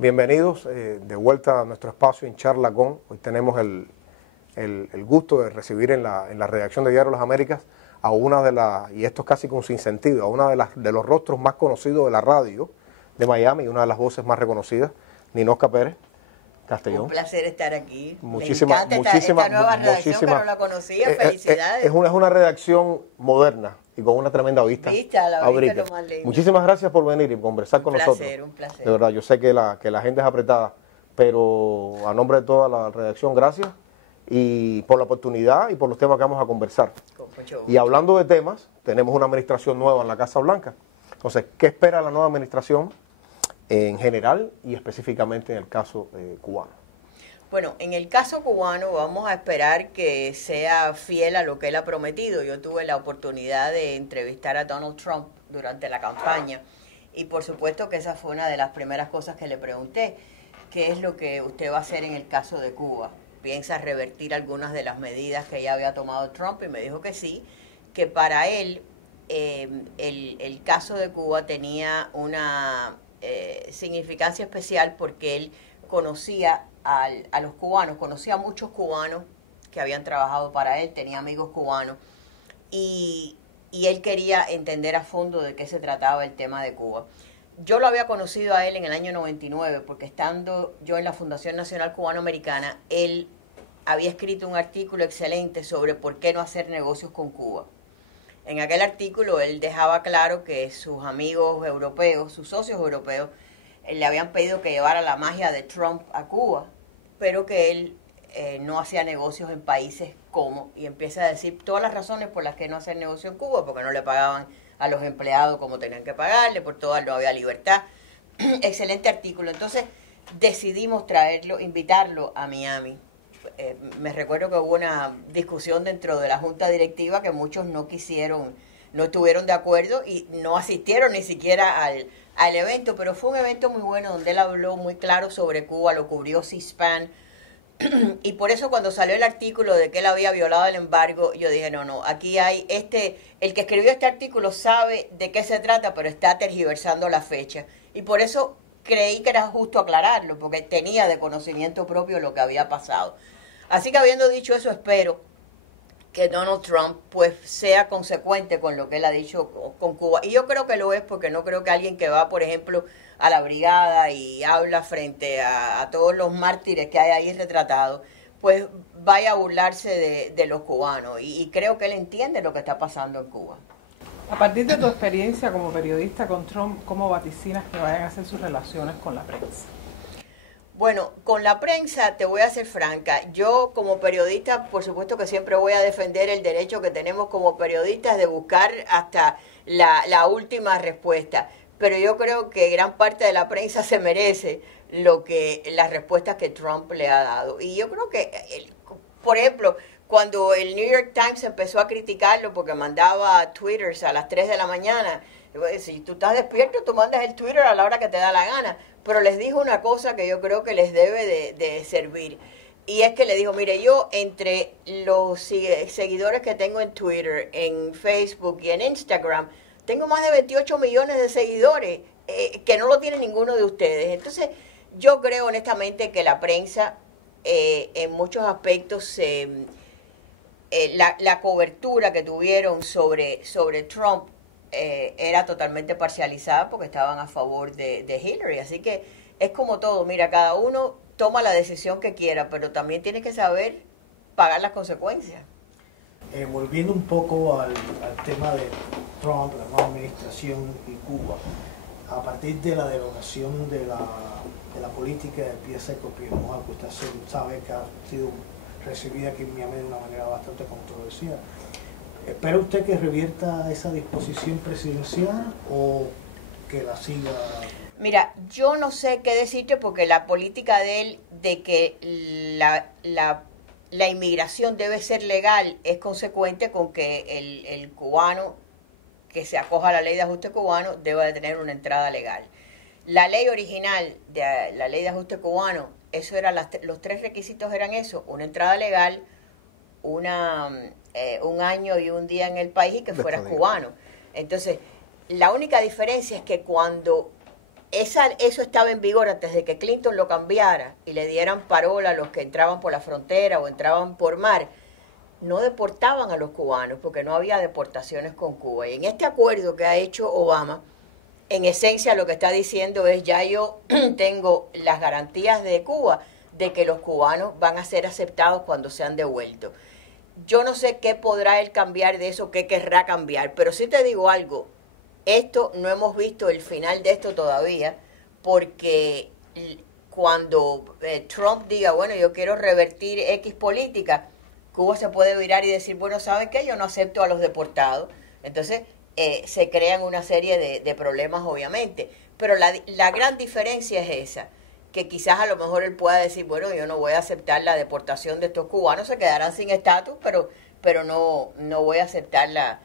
Bienvenidos de vuelta a nuestro espacio en Charla Con. Hoy tenemos el gusto de recibir en la redacción de Diario Las Américas a una de las, y esto es casi con sinsentido, a una de los rostros más conocidos de la radio de Miami, una de las voces más reconocidas, Ninosca Pérez Castellón. Un placer estar aquí. Muchísimas, Me encanta esta nueva redacción que no la conocía. Felicidades. Es una redacción moderna y con una tremenda vista. La vista es lo más lindo. Muchísimas gracias por venir y conversar con nosotros. Un placer. De verdad, yo sé que la agenda es apretada, pero a nombre de toda la redacción, gracias y por la oportunidad y por los temas que vamos a conversar. Y hablando de temas, tenemos una administración nueva en la Casa Blanca. Entonces, ¿qué espera la nueva administración en general y específicamente en el caso cubano? Bueno, en el caso cubano vamos a esperar que sea fiel a lo que él ha prometido. Yo tuve la oportunidad de entrevistar a Donald Trump durante la campaña y por supuesto que esa fue una de las primeras cosas que le pregunté. ¿Qué es lo que usted va a hacer en el caso de Cuba? ¿Piensa revertir algunas de las medidas que ya había tomado Trump? Y me dijo que sí, que para él el caso de Cuba tenía una significancia especial porque él conocía a los cubanos, conocía a muchos cubanos que habían trabajado para él, tenía amigos cubanos y él quería entender a fondo de qué se trataba el tema de Cuba. Yo lo había conocido a él en el año 99 porque estando yo en la Fundación Nacional Cubano-Americana, él había escrito un artículo excelente sobre por qué no hacer negocios con Cuba. En aquel artículo él dejaba claro que sus amigos europeos, sus socios europeos, le habían pedido que llevara la magia de Trump a Cuba, pero que él no hacía negocios en países como, y empieza a decir todas las razones por las que no hacer negocio en Cuba, porque no le pagaban a los empleados como tenían que pagarle, por todas no había libertad. Excelente artículo. Entonces decidimos traerlo, invitarlo a Miami. Me recuerdo que hubo una discusión dentro de la junta directiva que muchos no quisieron, no estuvieron de acuerdo y no asistieron ni siquiera al evento, pero fue un evento muy bueno donde él habló muy claro sobre Cuba, lo cubrió C-SPAN y por eso cuando salió el artículo de que él había violado el embargo, yo dije no, aquí hay el que escribió este artículo sabe de qué se trata, pero está tergiversando la fecha y por eso creí que era justo aclararlo, porque tenía de conocimiento propio lo que había pasado. Así que habiendo dicho eso, espero que Donald Trump pues sea consecuente con lo que él ha dicho con Cuba. Y yo creo que lo es porque no creo que alguien que va, por ejemplo, a la brigada y habla frente a todos los mártires que hay ahí retratados, pues vaya a burlarse de los cubanos. Y creo que él entiende lo que está pasando en Cuba. A partir de tu experiencia como periodista con Trump, ¿cómo vaticinas que vayan a ser sus relaciones con la prensa? Bueno, con la prensa te voy a ser franca. Yo como periodista, por supuesto que siempre voy a defender el derecho que tenemos como periodistas de buscar hasta la última respuesta. Pero yo creo que gran parte de la prensa se merece las respuestas que Trump le ha dado. Y yo creo que, por ejemplo, cuando el New York Times empezó a criticarlo porque mandaba twitters a las 3 de la mañana, si tú estás despierto, tú mandas el Twitter a la hora que te da la gana. Pero les dijo una cosa que yo creo que les debe de servir. Y es que le dijo, mire, yo entre los seguidores que tengo en Twitter, en Facebook y en Instagram, tengo más de 28 millones de seguidores que no lo tiene ninguno de ustedes. Entonces, yo creo honestamente que la prensa, en muchos aspectos, la cobertura que tuvieron sobre Trump, era totalmente parcializada porque estaban a favor de Hillary. Así que es como todo, mira, cada uno toma la decisión que quiera, pero también tiene que saber pagar las consecuencias. Volviendo un poco al tema de Trump, la nueva administración y Cuba, a partir de la derogación de la política de pieza de copiemos, que usted sabe que ha sido recibida aquí en Miami de una manera bastante controversial, ¿espera usted que revierta esa disposición presidencial o que la siga? Mira, yo no sé qué decirte porque la política de él de que la inmigración debe ser legal es consecuente con que el cubano que se acoja a la ley de ajuste cubano debe de tener una entrada legal. La ley original de la ley de ajuste cubano, eso era los tres requisitos eran eso, una entrada legal, un año y un día en el país y que fueras cubano. Entonces, la única diferencia es que cuando eso estaba en vigor antes de que Clinton lo cambiara y le dieran parola a los que entraban por la frontera o entraban por mar. No deportaban a los cubanos porque no había deportaciones con Cuba. Y en este acuerdo que ha hecho Obama, en esencia lo que está diciendo es: ya yo tengo las garantías de Cuba de que los cubanos van a ser aceptados cuando sean devueltos. Yo no sé qué podrá él cambiar de eso, qué querrá cambiar, pero sí te digo algo, esto no hemos visto el final de esto todavía, porque cuando Trump diga, bueno, yo quiero revertir X política, Cuba se puede virar y decir, bueno, ¿saben qué? Yo no acepto a los deportados. Entonces se crean una serie de problemas, obviamente. Pero la gran diferencia es esa, que quizás a lo mejor él pueda decir, bueno, yo no voy a aceptar la deportación de estos cubanos, se quedarán sin estatus, pero no voy a aceptarla.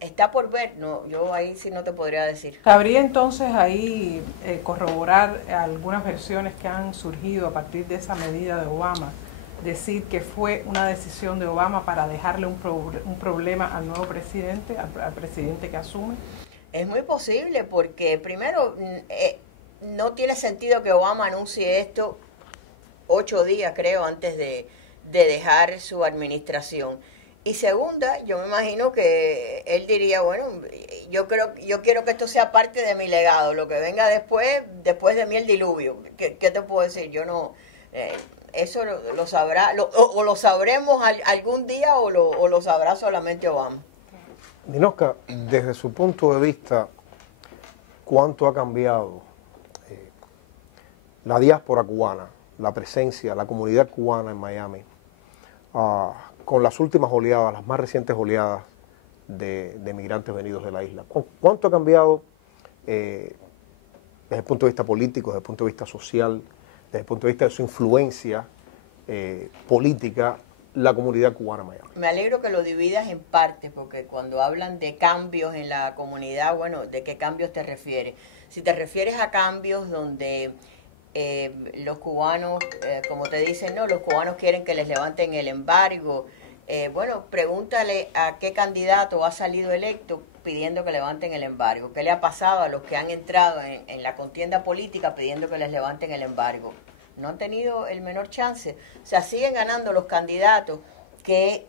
Está por ver, no, yo ahí sí no te podría decir. ¿Cabría entonces ahí corroborar algunas versiones que han surgido a partir de esa medida de Obama? Decir que fue una decisión de Obama para dejarle un problema al nuevo presidente, al presidente que asume. Es muy posible, porque primero no tiene sentido que Obama anuncie esto 8 días, creo, antes de dejar su administración. Y segunda, yo me imagino que él diría, bueno, yo quiero que esto sea parte de mi legado, lo que venga después de mí el diluvio. ¿Qué te puedo decir? Yo no... eso lo sabrá, o lo sabremos algún día, o lo sabrá solamente Obama. Ninosca, desde su punto de vista, ¿cuánto ha cambiado la diáspora cubana, la presencia, la comunidad cubana en Miami, con las últimas oleadas, las más recientes oleadas de migrantes venidos de la isla? ¿Cuánto ha cambiado desde el punto de vista político, desde el punto de vista social, desde el punto de vista de su influencia política, la comunidad cubana en Miami? Me alegro que lo dividas en partes, porque cuando hablan de cambios en la comunidad, bueno, ¿de qué cambios te refieres? Si te refieres a cambios donde los cubanos, como te dicen, no, los cubanos quieren que les levanten el embargo, bueno, pregúntale a qué candidato ha salido electo pidiendo que levanten el embargo. ¿Qué le ha pasado a los que han entrado en la contienda política pidiendo que les levanten el embargo? No han tenido el menor chance. O sea, siguen ganando los candidatos que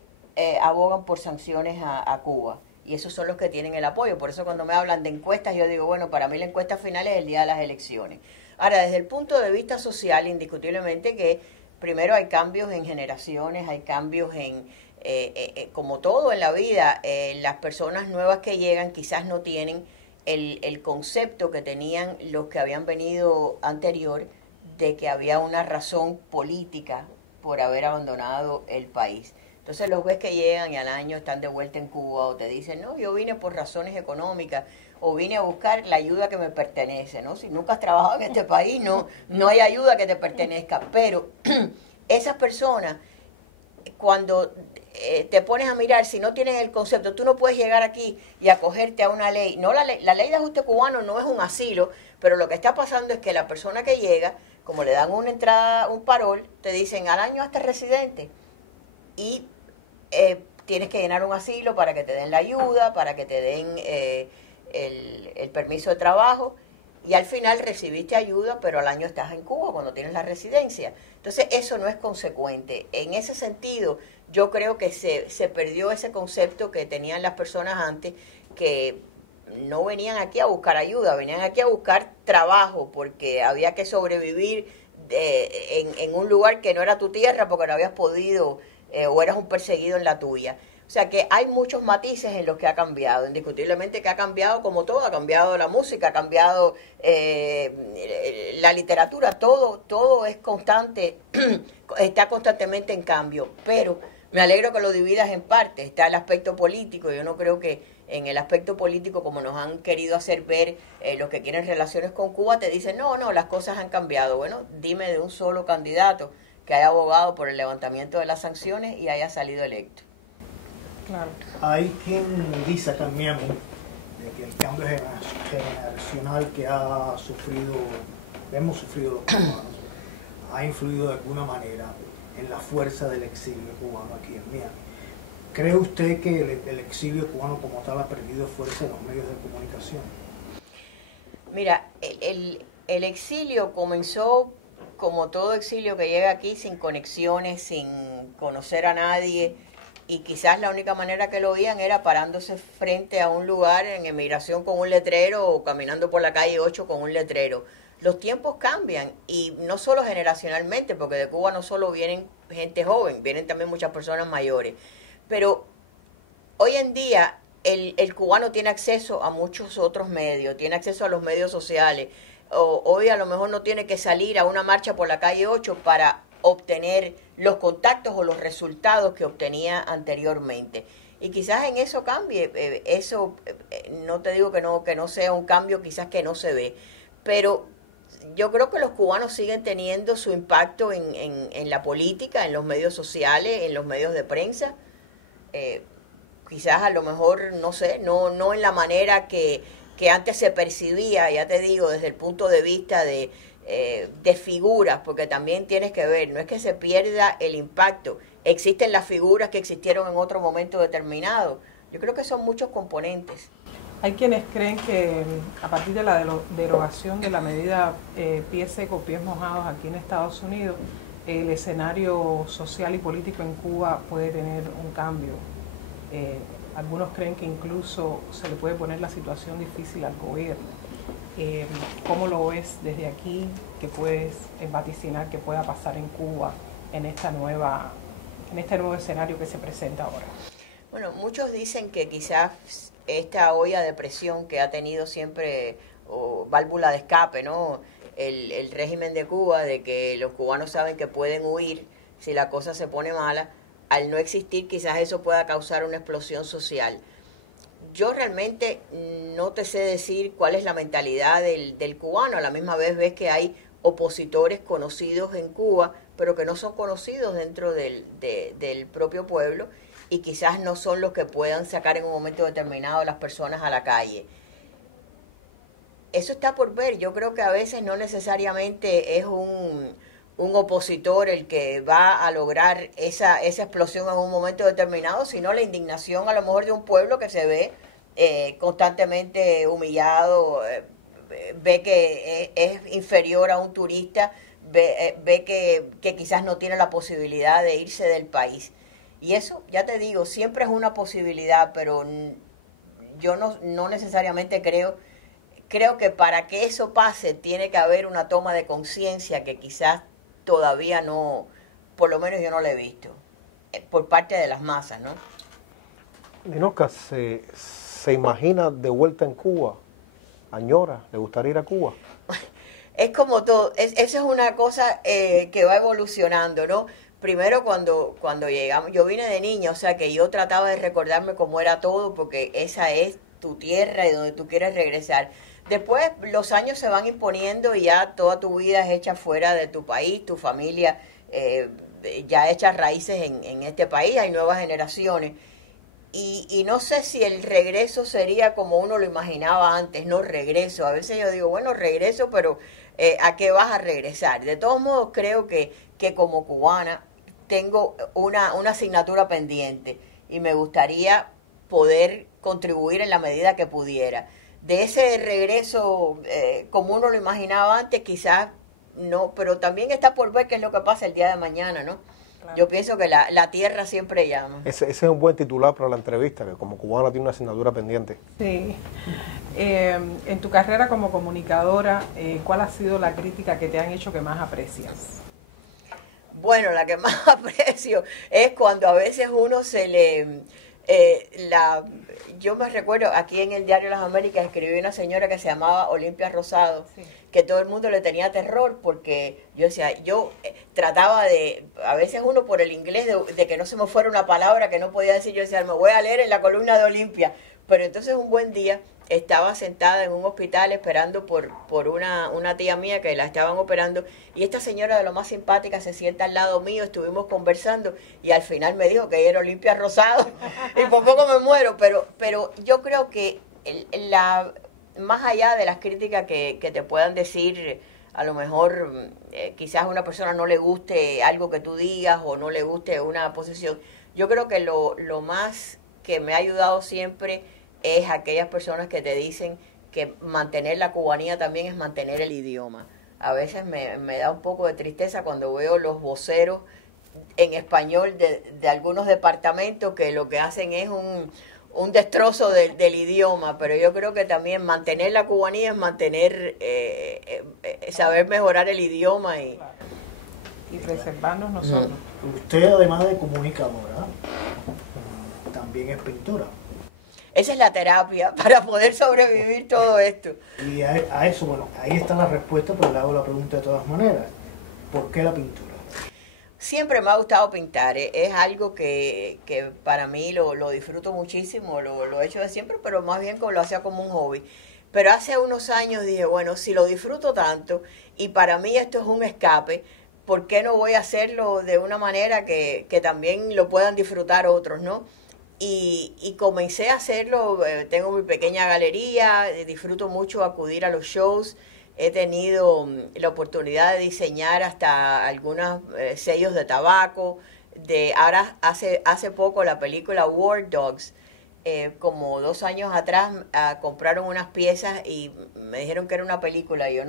abogan por sanciones a Cuba. Y esos son los que tienen el apoyo. Por eso cuando me hablan de encuestas, yo digo, bueno, para mí la encuesta final es el día de las elecciones. Ahora, desde el punto de vista social, indiscutiblemente que primero hay cambios en generaciones, hay cambios como todo en la vida, las personas nuevas que llegan quizás no tienen el concepto que tenían los que habían venido anterior, de que había una razón política por haber abandonado el país. Entonces los ves que llegan y al año están de vuelta en Cuba, o te dicen, no, yo vine por razones económicas, o vine a buscar la ayuda que me pertenece, ¿no? Si nunca has trabajado en este país, no hay ayuda que te pertenezca. Pero esas personas, cuando te pones a mirar, si no tienes el concepto, tú no puedes llegar aquí y acogerte a una ley. No, la ley de ajuste cubano no es un asilo, pero lo que está pasando es que la persona que llega, como le dan una entrada, un parol, te dicen al año hasta residente, y tienes que llenar un asilo para que te den la ayuda, para que te den el permiso de trabajo, y al final recibiste ayuda, pero al año estás en Cuba cuando tienes la residencia. Entonces eso no es consecuente. En ese sentido, yo creo que se perdió ese concepto que tenían las personas antes, que no venían aquí a buscar ayuda, venían aquí a buscar trabajo, porque había que sobrevivir en un lugar que no era tu tierra, porque no habías podido, o eras un perseguido en la tuya. O sea que hay muchos matices en los que ha cambiado. Indiscutiblemente que ha cambiado como todo, ha cambiado la música, ha cambiado la literatura, todo es constante, está constantemente en cambio. Pero me alegro que lo dividas en partes. Está el aspecto político. Yo no creo que en el aspecto político, como nos han querido hacer ver los que quieren relaciones con Cuba, te dicen, no, las cosas han cambiado. Bueno, dime de un solo candidato que haya abogado por el levantamiento de las sanciones y haya salido electo. Claro. Hay quien dice acá en Miami de que el cambio generacional que hemos sufrido los cubanos, ha influido de alguna manera en la fuerza del exilio cubano aquí en Miami. ¿Cree usted que el exilio cubano como tal ha perdido fuerza en los medios de comunicación? Mira, el exilio comenzó como todo exilio que llega aquí, sin conexiones, sin conocer a nadie, y quizás la única manera que lo veían era parándose frente a un lugar en emigración con un letrero o caminando por la calle 8 con un letrero. Los tiempos cambian, y no solo generacionalmente, porque de Cuba no solo vienen gente joven, vienen también muchas personas mayores, pero hoy en día el cubano tiene acceso a muchos otros medios, tiene acceso a los medios sociales. Hoy a lo mejor no tiene que salir a una marcha por la calle 8 para obtener los contactos o los resultados que obtenía anteriormente. Y quizás en eso cambie, no te digo que no sea un cambio quizás que no se ve, pero yo creo que los cubanos siguen teniendo su impacto en la política, en los medios sociales, en los medios de prensa. Quizás a lo mejor, no sé, no en la manera que antes se percibía, ya te digo, desde el punto de vista de figuras, porque también tienes que ver, no es que se pierda el impacto, existen las figuras que existieron en otro momento determinado. Yo creo que son muchos componentes. Hay quienes creen que a partir de la derogación de la medida pie seco, pies mojados aquí en Estados Unidos, el escenario social y político en Cuba puede tener un cambio. Algunos creen que incluso se le puede poner la situación difícil al gobierno. ¿Cómo lo ves desde aquí? ¿Qué puedes vaticinar que pueda pasar en Cuba en este nuevo escenario que se presenta ahora? Bueno, muchos dicen que quizás esta olla de presión que ha tenido siempre, o válvula de escape, ¿no? El régimen de Cuba, de que los cubanos saben que pueden huir si la cosa se pone mala, al no existir, quizás eso pueda causar una explosión social. Yo realmente no te sé decir cuál es la mentalidad del cubano. A la misma vez ves que hay opositores conocidos en Cuba, pero que no son conocidos dentro del propio pueblo, y quizás no son los que puedan sacar en un momento determinado a las personas a la calle. Eso está por ver. Yo creo que a veces no necesariamente es un opositor el que va a lograr esa explosión en un momento determinado, sino la indignación a lo mejor de un pueblo que se ve constantemente humillado, ve que es inferior a un turista, ve que quizás no tiene la posibilidad de irse del país. Y eso, ya te digo, siempre es una posibilidad, pero yo no necesariamente creo que para que eso pase tiene que haber una toma de conciencia que quizás todavía no, por lo menos yo no la he visto, por parte de las masas, ¿no? Dinoca, ¿se imagina de vuelta en Cuba? ¿Añora? ¿Le gustaría ir a Cuba? Es como todo, eso es una cosa que va evolucionando, ¿no? Primero cuando llegamos, yo vine de niña, o sea que yo trataba de recordarme cómo era todo, porque esa es tu tierra y donde tú quieres regresar. Después los años se van imponiendo y ya toda tu vida es hecha fuera de tu país, tu familia ya echa raíces en este país, hay nuevas generaciones. Y no sé si el regreso sería como uno lo imaginaba antes, no regreso. A veces yo digo, bueno, regreso, pero ¿a qué vas a regresar? De todos modos, creo que como cubana tengo una asignatura pendiente y me gustaría poder contribuir en la medida que pudiera. De ese regreso, como uno lo imaginaba antes, quizás no, pero también está por ver qué es lo que pasa el día de mañana, ¿no? Claro. Yo pienso que la tierra siempre llama. Ese es un buen titular para la entrevista, que como cubana tiene una asignatura pendiente. Sí. En tu carrera como comunicadora, ¿cuál ha sido la crítica que te han hecho que más aprecias? Bueno, la que más aprecio es cuando a veces uno se le... yo me recuerdo, aquí en el Diario Las Américas escribió una señora que se llamaba Olimpia Rosado, sí, que todo el mundo le tenía terror porque yo decía, yo trataba de, a veces uno por el inglés, de que no se me fuera una palabra que no podía decir, yo decía, me voy a leer en la columna de Olimpia, pero entonces un buen día estaba sentada en un hospital esperando por una tía mía que la estaban operando, y esta señora de lo más simpática se sienta al lado mío, estuvimos conversando y al final me dijo que ella era Olimpia Rosado y por poco me muero, pero yo creo que más allá de las críticas que te puedan decir, a lo mejor quizás a una persona no le guste algo que tú digas o no le guste una posición, yo creo que lo más que me ha ayudado siempre es aquellas personas que te dicen que mantener la cubanía también es mantener el idioma. A veces me da un poco de tristeza cuando veo los voceros en español de algunos departamentos que lo que hacen es un destrozo del idioma, pero yo creo que también mantener la cubanía es mantener, saber mejorar el idioma y preservarnos nosotros. Usted, además de comunicadora, también es pintora. Esa es la terapia para poder sobrevivir todo esto. Y a eso, bueno, ahí está la respuesta, pero le hago la pregunta de todas maneras. ¿Por qué la pintura? Siempre me ha gustado pintar, es algo que para mí lo disfruto muchísimo, lo he hecho de siempre, pero más bien lo hacía como un hobby. Pero hace unos años dije, bueno, si lo disfruto tanto y para mí esto es un escape, ¿por qué no voy a hacerlo de una manera que también lo puedan disfrutar otros, ¿no? Y comencé a hacerlo, tengo mi pequeña galería, disfruto mucho acudir a los shows. He tenido la oportunidad de diseñar hasta algunos sellos de tabaco. Ahora hace poco la película War Dogs, como 2 años atrás compraron unas piezas y me dijeron que era una película. Yo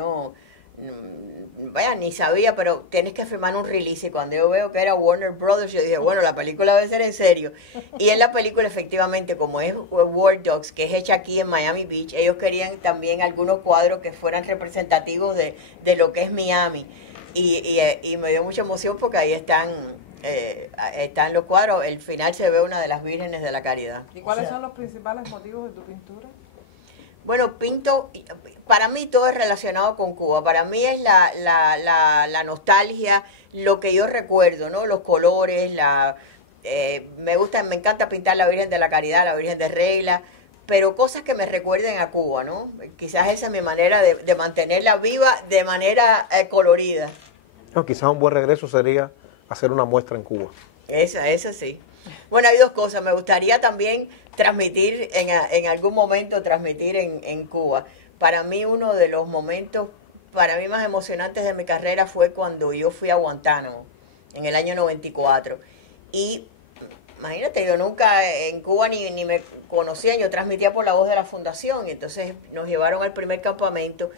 ni sabía, pero tienes que firmar un release. Y cuando yo veo que era Warner Brothers, yo dije, bueno, la película debe ser en serio. Y en la película, efectivamente, como es War Dogs, que es hecha aquí en Miami Beach, ellos querían también algunos cuadros que fueran representativos de lo que es Miami. Y me dio mucha emoción porque ahí están los cuadros. Al final se ve una de las vírgenes de la Caridad. ¿Y cuáles son los principales motivos de tu pintura? Bueno, pinto, para mí todo es relacionado con Cuba. Para mí es la nostalgia, lo que yo recuerdo, ¿no? Los colores, me encanta pintar la Virgen de la Caridad, la Virgen de Regla, pero cosas que me recuerden a Cuba, ¿no? Quizás esa es mi manera de mantenerla viva de manera colorida. No, quizás un buen regreso sería hacer una muestra en Cuba. Esa sí. Bueno, hay 2 cosas. Me gustaría también transmitir, en algún momento transmitir en Cuba. Para mí uno de los momentos, para mí más emocionantes de mi carrera fue cuando yo fui a Guantánamo, en el año 94. Y imagínate, yo nunca en Cuba ni me conocían, yo transmitía por la voz de la fundación. Y entonces nos llevaron al primer campamento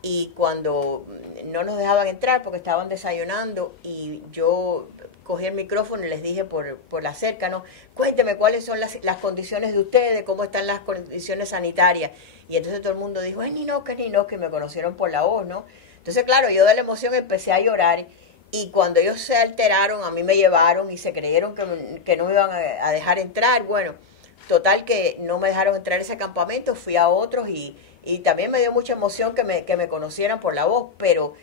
y cuando no nos dejaban entrar porque estaban desayunando y yo cogí el micrófono y les dije por la cerca, ¿no? Cuénteme cuáles son las condiciones de ustedes, cómo están las condiciones sanitarias. Y entonces todo el mundo dijo, ay, ni no, que me conocieron por la voz, ¿no? Entonces, claro, yo de la emoción empecé a llorar y cuando ellos se alteraron, a mí me llevaron y se creyeron que no me iban a dejar entrar. Bueno, total que no me dejaron entrar a ese campamento, fui a otros y también me dio mucha emoción que me conocieran por la voz, pero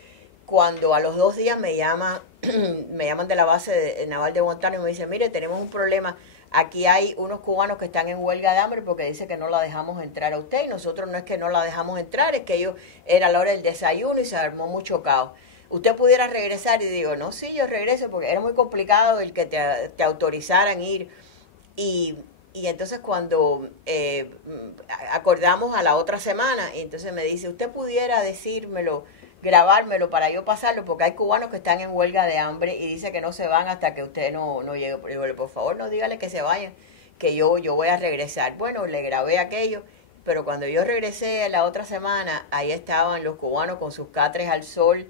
cuando a los 2 días me llaman de la base naval de Guantánamo y me dicen, mire, tenemos un problema, aquí hay unos cubanos que están en huelga de hambre porque dice que no la dejamos entrar a usted y nosotros no es que no la dejamos entrar, es que ellos era la hora del desayuno y se armó mucho caos. ¿Usted pudiera regresar? Y digo, no, sí, yo regreso porque era muy complicado el que te autorizaran ir. Y entonces cuando acordamos a la otra semana, y entonces me dice, ¿usted pudiera decírmelo, grabármelo para yo pasarlo? Porque hay cubanos que están en huelga de hambre y dice que no se van hasta que usted no llegue. Digo, por favor, no dígale que se vayan, que yo voy a regresar. Bueno, le grabé aquello, pero cuando yo regresé la otra semana, ahí estaban los cubanos con sus catres al sol,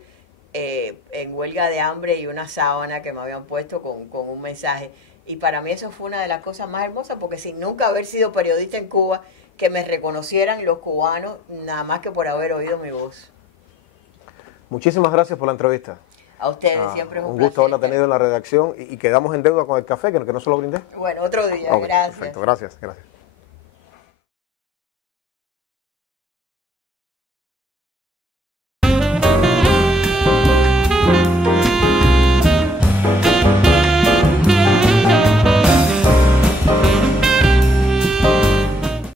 en huelga de hambre y una sábana que me habían puesto con un mensaje. Y para mí eso fue una de las cosas más hermosas, porque sin nunca haber sido periodista en Cuba, que me reconocieran los cubanos, nada más que por haber oído mi voz. Muchísimas gracias por la entrevista. A ustedes, siempre es un gusto placer. haberla tenido en la redacción y quedamos en deuda con el café, que no se lo brindé. Bueno, otro día, Okay, gracias. Perfecto, gracias.